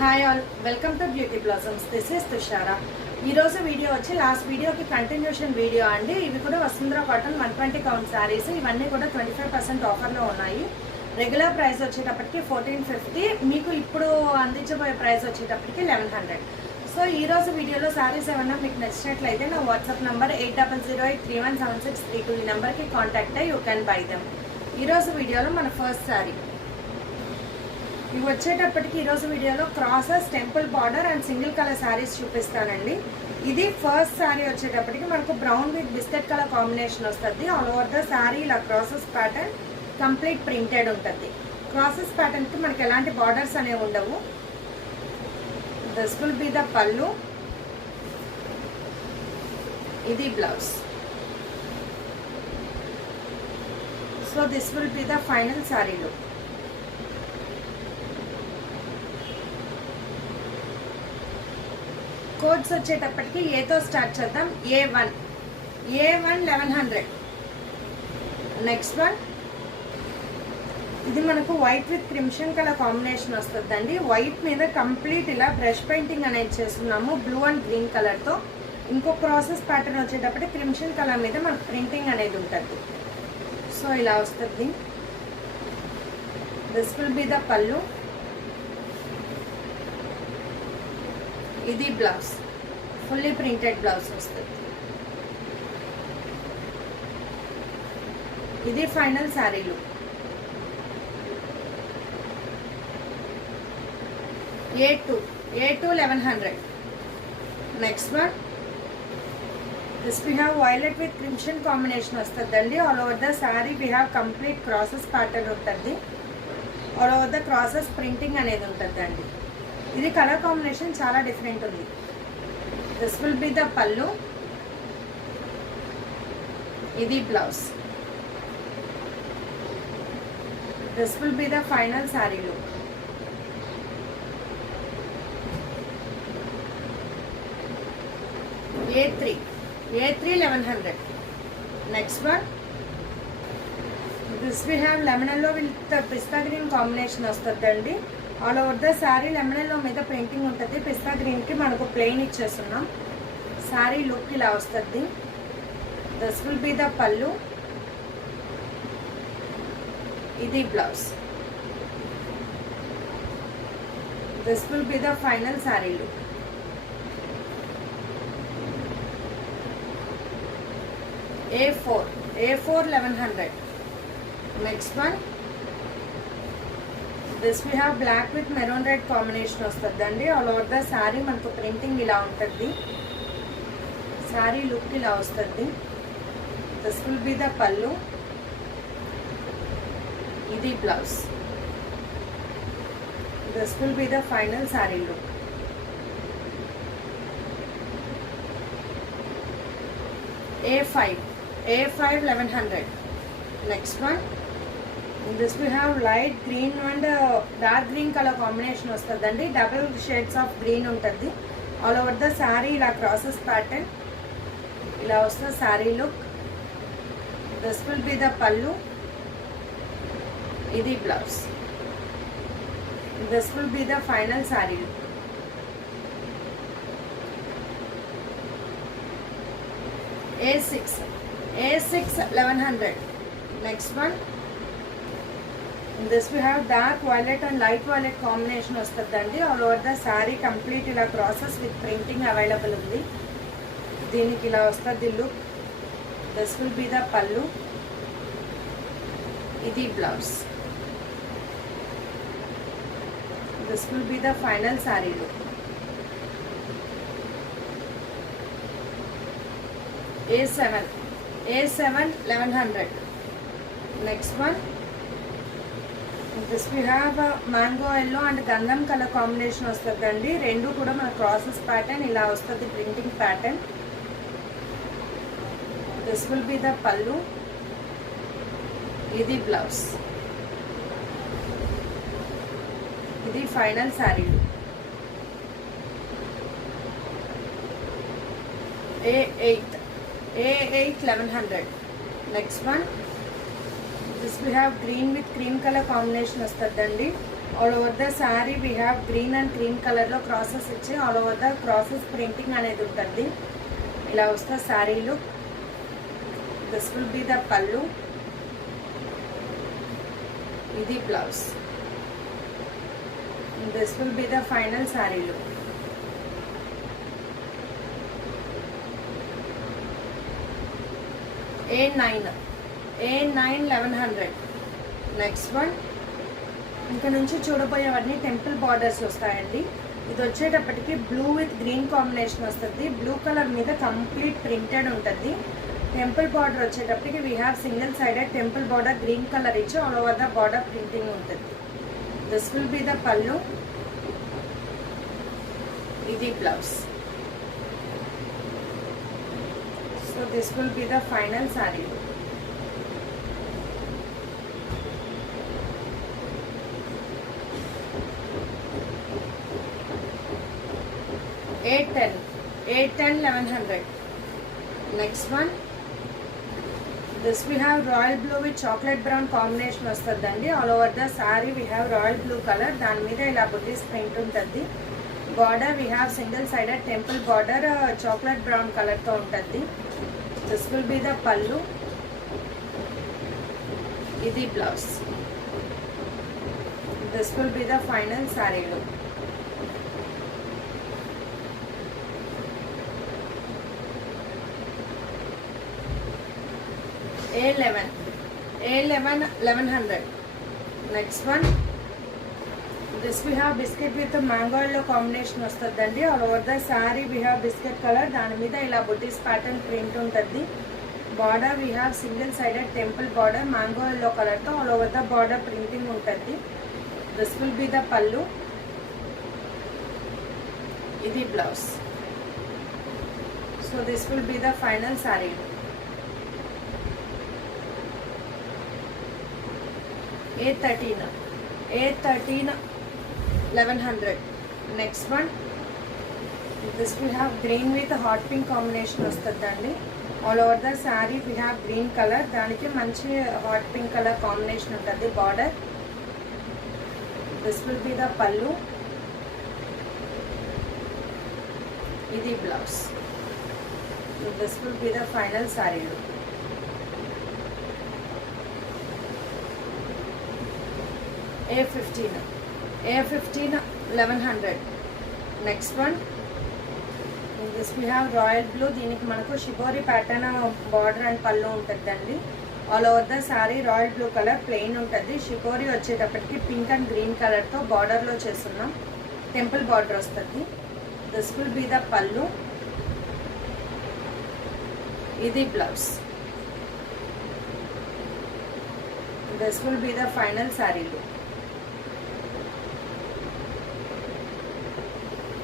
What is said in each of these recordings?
Hi all, welcome to beauty blossoms. This is Tushara. ఈరోజు వీడియో వచ్చి లాస్ట్ వీడియోకి కంటిన్యూషన్ వీడియో అండి. ఇవి కూడా వసుంధర కాటన్ 120 కౌంట్ శారీస్. ఇవన్నీ కూడా 25% ఆఫర్లో ఉన్నాయి. రెగ్యులర్ ప్రైస్ వచ్చేటప్పటికి 1450, మీకు ఇప్పుడు అందించబోయే ప్రైస్ వచ్చేటప్పటికి 1100. సో ఈరోజు వీడియోలో శారీస్ ఏమన్నా మీకు నచ్చినట్లయితే నా వాట్సాప్ నెంబర్ 8008317632 ఈ నెంబర్కి కాంటాక్ట్ అయ్యి యూ కెన్ బై దెమ్. ఈరోజు వీడియోలో మన ఫస్ట్ శారీ ఇవి వచ్చేటప్పటికి ఈరోజు వీడియోలో crosses, temple border and single colour saris చూపిస్తానండి. ఇది ఫస్ట్ శారీ వచ్చేటప్పటికి మనకు brown with biscuit colour combination వస్తుంది. ఆల్ ఓవర్ ద శారీ ఇలా క్రాసెస్ ప్యాటర్న్ కంప్లీట్ ప్రింటెడ్ ఉంటుంది. క్రాసెస్ ప్యాటర్న్కి మనకి ఎలాంటి బార్డర్స్ అనేవి ఉండవు. This will be the pallu, ఇది blouse. So this will be the final sari look. Codes వచ్చేటప్పటికి ఏతో స్టార్ట్ చేద్దాం. A1 1100. నెక్స్ట్ వన్, ఇది మనకు white with crimson colour combination వస్తుందండి. వైట్ మీద కంప్లీట్ ఇలా బ్రష్ పెయింటింగ్ అనేది చేస్తున్నాము బ్లూ అండ్ గ్రీన్ కలర్తో. ఇంకో ప్రాసెస్ ప్యాటర్న్ వచ్చేటప్పటికి క్రిమ్షన్ కలర్ మీద మనకు ప్రింటింగ్ అనేది ఉంటుంది. సో ఇలా వస్తుంది. This will be the pallu, ఇది బ్లౌజ్. ఫుల్లీ ప్రింటెడ్ బ్లౌజ్ వస్తుంది. ఇది ఫైనల్ శారీలు. A2 1100. Next one, this we have violet with crimson combination వస్తుందండి. All over the sari we have complete crosses pattern ఉంటుంది. All over the crosses printing అనేది ఉంటుందండి. ఇది colour combination చాలా డిఫరెంట్ ఉంది. This will be the pallu, ఇది blouse. This will be the final sari look. A3 1100. Next one, this we have lemon yellow with pista green combination వస్తుందండి. All over the sari lemon yellow మీద ప్రింటింగ్ ఉంటుంది. పిస్తా గ్రీన్కి మనకు ప్లెయిన్ ఇచ్చేస్తున్నాం. శారీ లుక్ ఇలా వస్తుంది. This will be the pallu, ఇది blouse. This will be the final sari look. A4 1100. Next one, this we have black with maroon red combination వస్తుందండి. ఆల్ ఓవర్ ద శారీ మనకు ప్రింటింగ్ ఇలా ఉంటుంది. శారీ లుక్ ఇలా వస్తుంది. This will be the pallu, ఇది blouse. This will be the final sari look. A5 1100. Next one, this we have light green and dark green colour combination వస్తుందండి. Double shades of green ఉంటుంది. All over the sari ఇలా crosses pattern ఇలా వస్తుంది sari look. This will be the pallu, ఇది blouse. This will be the final sari look. A6 1100. Next one, this we have dark violet and light violet combination వస్తుందండి. All over the sari కంప్లీట్ ఇలా crosses with printing available ఉంది. దీనికి ఇలా వస్తుంది look. This will be the pallu, ఇది blouse. This will be the final sari look. A7 1100. Next one, this we have mango yellow and గంధం colour combination వస్తుందండి. రెండు కూడా మన క్రాసెస్ ప్యాటర్న్ ఇలా వస్తుంది printing pattern. This will be the pallu, ఇది బ్లౌజ్. ఇది ఫైనల్ శారీ. A8 1100. Next one, this we have green with cream colour combination వస్తుందండి. All over the sari we have green and cream కలర్లో క్రాసెస్ ఇచ్చి all over the crosses printing అనేది ఉంటుంది. ఇలా వస్తే శారీలు. This will be the pallu. ఇది blouse. This will be the final sari look. A9 1100. Next one. ఇంకా నుంచి చూడబోయేవన్నీ టెంపుల్ బార్డర్స్ వస్తాయండి. ఇది వచ్చేటప్పటికి బ్లూ విత్ గ్రీన్ కాంబినేషన్ వస్తుంది. బ్లూ కలర్ మీద కంప్లీట్ ప్రింటెడ్ ఉంటుంది. టెంపుల్ బార్డర్ వచ్చేటప్పటికి we have single sided temple border green colour ఇచ్చి all over the border printing ఉంటుంది. This will be the pallu. ఇది blouse. So this will be the final sari. $810 1100. Next one. This we have royal blue with chocolate brown combination వస్తుందండి. All over the sari we have royal blue colour. దాని మీద ఇలా బుటీస్ ప్రింట్ ఉంటుంది. Border we have single sided temple border chocolate brown కలర్తో ఉంటుంది. This will be the pallu. ఇది blouse. This will be the final sari look. A11 1100. Next one. This we have biscuit with mango yellow combination వస్తుందండి. All over the sari we have biscuit colour. దాని మీద ఇలా బుటీస్ pattern print ఉంటుంది. Border we have single sided temple border mango yellow కలర్తో all over the border printing ఉంటుంది. This will be the pallu. ఇది blouse. So this will be the final sari. A13 1100. Next one. This we have green with hot pink combination వస్తుందండి. All over the sari we have green color. దానికి మంచి hot pink colour combination ఉంటుంది border. This will be the pallu. ఇది blouse. This will be the final sari look. A15 1100. Next one. In this we have royal blue. దీనికి మనకు shibori pattern border and పళ్ళు ఉంటుందండి. All over the sari royal blue colour plain ఉంటుంది. షిబోరి వచ్చేటప్పటికి pink and green కలర్తో బార్డర్లో చేస్తున్నాం. టెంపుల్ బార్డర్ వస్తుంది. This will be the pallu. ఇది blouse. This will be the final sari look.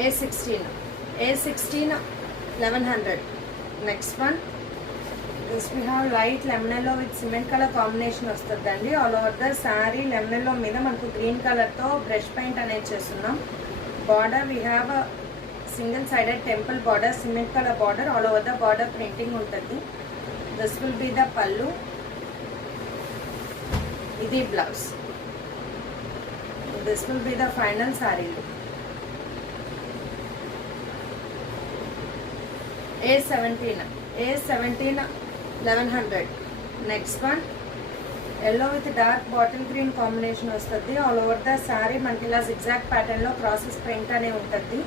A16 1100. Next one. This we have light lemon yellow with cement color combination వస్తుందండి. All over the sari lemon yellow మీద మనకు గ్రీన్ కలర్తో brush paint అనేది చేస్తున్నాం. Border we have single sided temple border cement colour border all over the border printing ఉంటుంది. This will be the pallu. ఇది blouse. This will be the final sari look. A17 1100. Next one. Yellow with dark bottle green combination వస్తుంది. All over the sari మనకి ఇలా జిగ్జాగ్ ప్యాటర్న్లో crosses print అనే ఉంటుంది.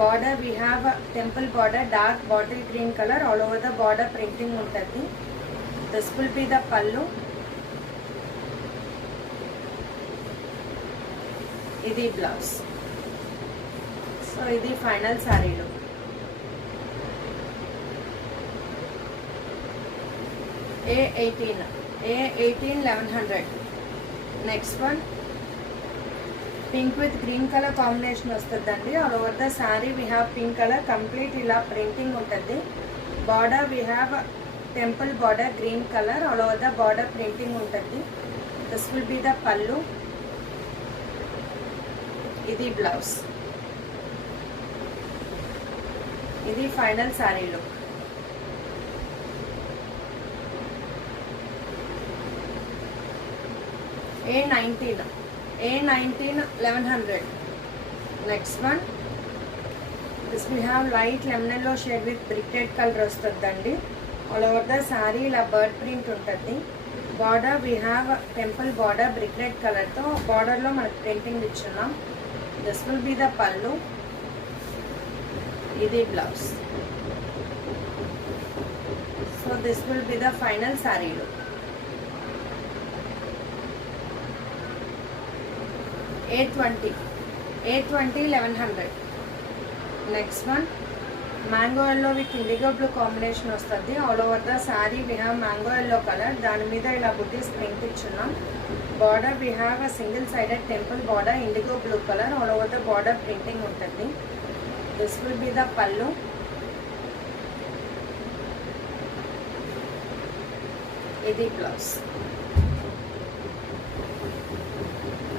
Border we have temple border dark bottle green colour all over the border printing ఉంటుంది. This will be the pallu. ఇది blouse. So ఇది final sari look. A18 1100. Next one. Pink with green color combination వస్తుందండి. All over the sari we have pink colour complete ఇలా printing ఉంటుంది. Border we have temple border green colour all over the border printing ఉంటుంది. This will be the pallu. ఇది బ్లౌజ్. ఇది final sari look. A19 A19 1100. Next one, this we have light lemon yellow shade with brick red color వస్తుందండి. All over the sari ఇలా bird print ఉంటుంది. Border we have temple border brick red కలర్తో బార్డర్లో మనకు printing ఇచ్చున్నాం. This will be the pallu. ఇది blouse. So this will be the final sari look. A20 1100. Next one mango yellow with indigo blue combination వస్తుంది. All over the sari we have mango yellow colour. దాని మీద ఇలా బుటీస్ ప్రింట్ ఇచ్చున్నాం. Border we have a single sided temple border indigo blue colour. All over the border printing ఉంటుంది. This will be the pallu. ఇది blouse.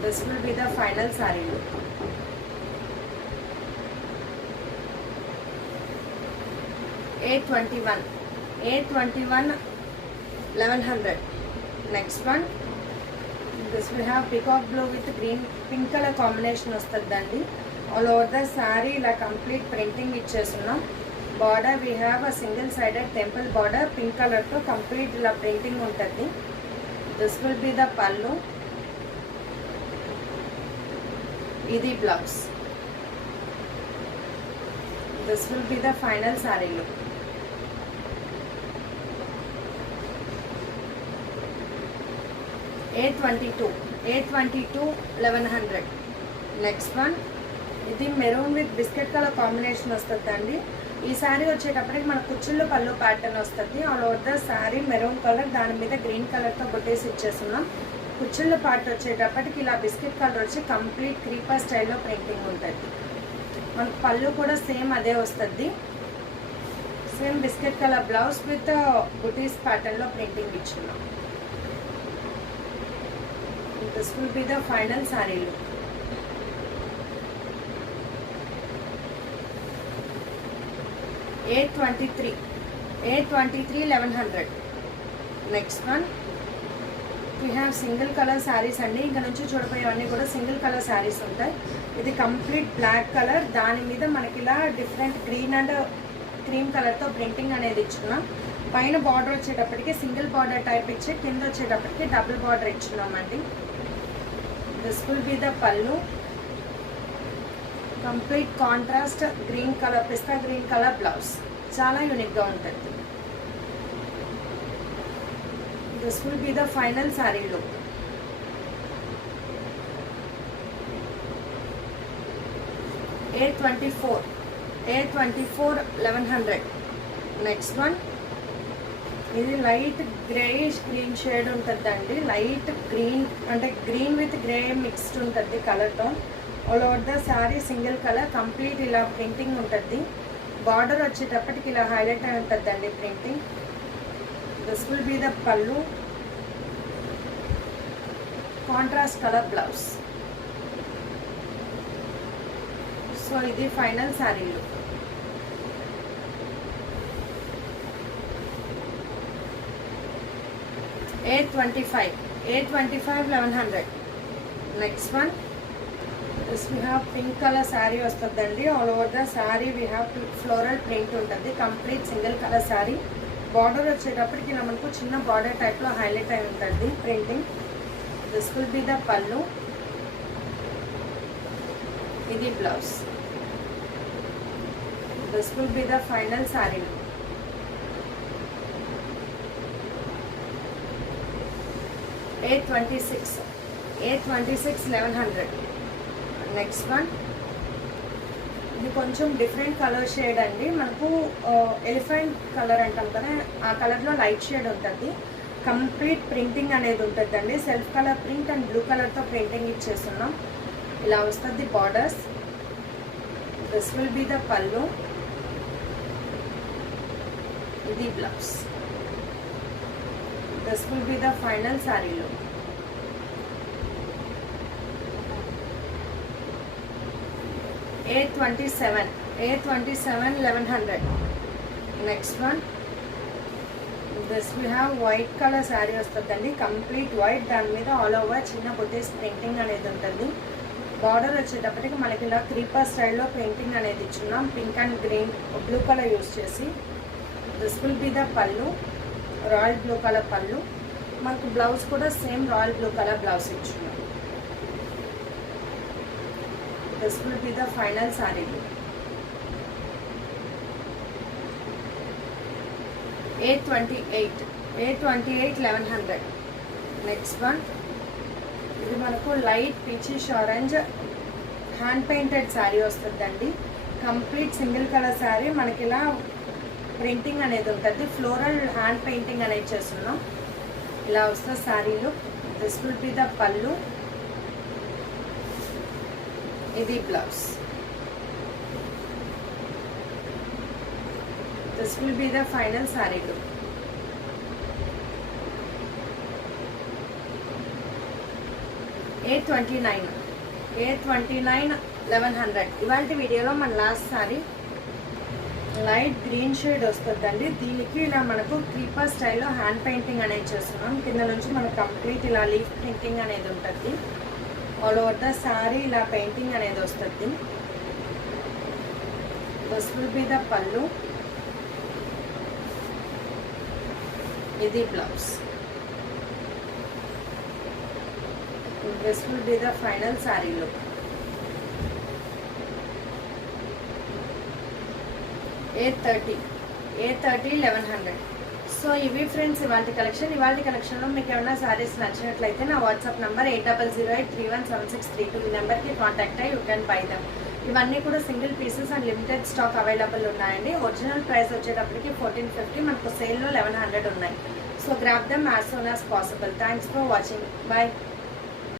This will be the final sari look. A21 1100. Next one, this will have peacock blue with green pink color combination వస్తుందండి. All over the sari ఇలా complete printing ఇచ్చేస్తున్నాం. Border we have a single sided temple border pink కలర్తో complete ఇలా printing ఉంటుంది. This will be the pallu. ఇది blouse. This will be the final sari look. A22 1100. Next one, ఇది maroon with biscuit colour combination వస్తుందండి. ఈ శారీ వచ్చేటప్పటికి మన కుచ్చుళ్ళు పళ్ళు ప్యాటర్న్ వస్తుంది. All over the sari maroon colour, దాని మీద గ్రీన్ కలర్తో బుట్టేసి ఇచ్చేస్తున్నాం. కుచ్చుళ్ళ పార్ట్ వచ్చేటప్పటికి ఇలా బిస్కెట్ కలర్ వచ్చి కంప్లీట్ క్రీపర్ స్టైల్లో ప్రింటింగ్ ఉంటుంది. మనకు పళ్ళు కూడా సేమ్ అదే వస్తుంది. Same biscuit colour blouse with బుటీస్ ప్యాటర్న్లో ప్రింటింగ్ ఇచ్చున్నాం. This will be the final saree look. A23 1100. Next one, we have single color sarees అండి. ఇంకా నుంచి చూడపోయేవన్నీ కూడా సింగిల్ కలర్ శారీస్ ఉంటాయి. ఇది కంప్లీట్ బ్లాక్ కలర్, దాని మీద మనకి ఇలా డిఫరెంట్ గ్రీన్ అండ్ క్రీమ్ కలర్తో ప్రింటింగ్ అనేది ఇచ్చున్నాం. పైన బార్డర్ వచ్చేటప్పటికి సింగిల్ బార్డర్ టైప్ ఇచ్చి కింద వచ్చేటప్పటికి డబుల్ బార్డర్ ఇచ్చున్నామండి. This will be the pallu. Complete contrast green colour, pista green colour blouse. చాలా యూనిక్గా ఉంటుంది. This will be the final sari look. A24 1100. Next one, ఇది లైట్ గ్రేయిష్ గ్రీన్ షేడ్ ఉంటుందండి. లైట్ గ్రీన్ అంటే గ్రీన్ విత్ గ్రే మిక్స్డ్ ఉంటుంది కలర్తో. All over the sari single colour complete ఇలా printing ఉంటుంది. బార్డర్ వచ్చేటప్పటికి ఇలా హైలైట్ అయి ఉంటుందండి printing. This will be the పళ్ళు. Contrast colour blouse. సో ఇది final sari look. A25 1100. Next one, this we have pink colour sari వస్తుందండి. All over the sari we have floral print ఉంటుంది. Complete single colour sari. Border వచ్చేటప్పటికి ఇలా మనకు చిన్న బార్డర్ టైప్లో highlight అయి ఉంటుంది printing. This will be the pallu. ఇది blouse. This will be the final sari. A26 1100. Next one, ఇది కొంచెం డిఫరెంట్ కలర్ షేడ్ అండి. మనకు ఎలిఫెంట్ కలర్ అంటాం కదా, ఆ కలర్లో లైట్ షేడ్ ఉంటుంది. కంప్లీట్ ప్రింటింగ్ అనేది ఉంటుందండి. Self colour print and blue కలర్తో ప్రింటింగ్ ఇచ్చేస్తున్నాం. ఇలా వస్తుంది borders. This will be the pallu. ఇది blouse. This will be the final sari look. A27 1100. Next one, this we have white colour sari వస్తుందండి, కంప్లీట్ వైట్. దాని మీద ఆల్ ఓవర్ చిన్న బుటీస్ ప్రింటింగ్ అనేది ఉంటుంది. బార్డర్ వచ్చేటప్పటికి మనకి ఇలా క్రీపర్ స్టైల్లో పెయింటింగ్ అనేది ఇచ్చున్నాం, pink and green blue colour use చేసి. This will be the pallu, royal blue colour pallu. మనకు బ్లౌజ్ కూడా same royal blue colour blouse ఇచ్చున్నాం. This will be the final sari. 828 1100. Next one, ఇది మనకు light peachish orange hand painted sari వస్తుందండి. Complete single colour sari. మనకి ఇలా ప్రింటింగ్ అనేది ఉంటుంది, ఫ్లోరల్ హ్యాండ్ పెయింటింగ్ అనేది చేస్తున్నాం. ఇలా వస్తుంది శారీలో. This will be the pallu, ఇది blouse. This will be the final saree look. $829 1100. ఇవాల్టి వీడియోలో మన last sorry light green shade వస్తుందండి. దీనికి ఇలా మనకు క్రీపర్ స్టైల్లో హ్యాండ్ పెయింటింగ్ అనేది చేస్తున్నాం. కింద నుంచి మనకు కంప్లీట్ ఇలా లీఫ్ ప్రింటింగ్ అనేది ఉంటుంది. ఆల్ ఓవర్ ద సారీ ఇలా పెయింటింగ్ అనేది వస్తుంది. This will be the pallu, ఇది blouse. This will be the final sari లుక్. 830 1100. సో ఇవి ఫ్రెండ్స్ ఇవాళ కలెక్షన్. ఇవాళ కలెక్షన్లో మీకు ఏమైనా శారీస్ నచ్చినట్లయితే నా వాట్సాప్ నెంబర్ 8008317632 ఈ నెంబర్కి కాంటాక్ట్ అయ్యి యూ కెన్ బై దమ్. ఇవన్నీ కూడా single pieces and limited stock available ఉన్నాయండి. ఒరిజినల్ ప్రైస్ వచ్చేటప్పటికి 1450, మనకు సేల్లో 1100 ఉన్నాయి. So grab them as soon as possible. Thanks for watching. Bye.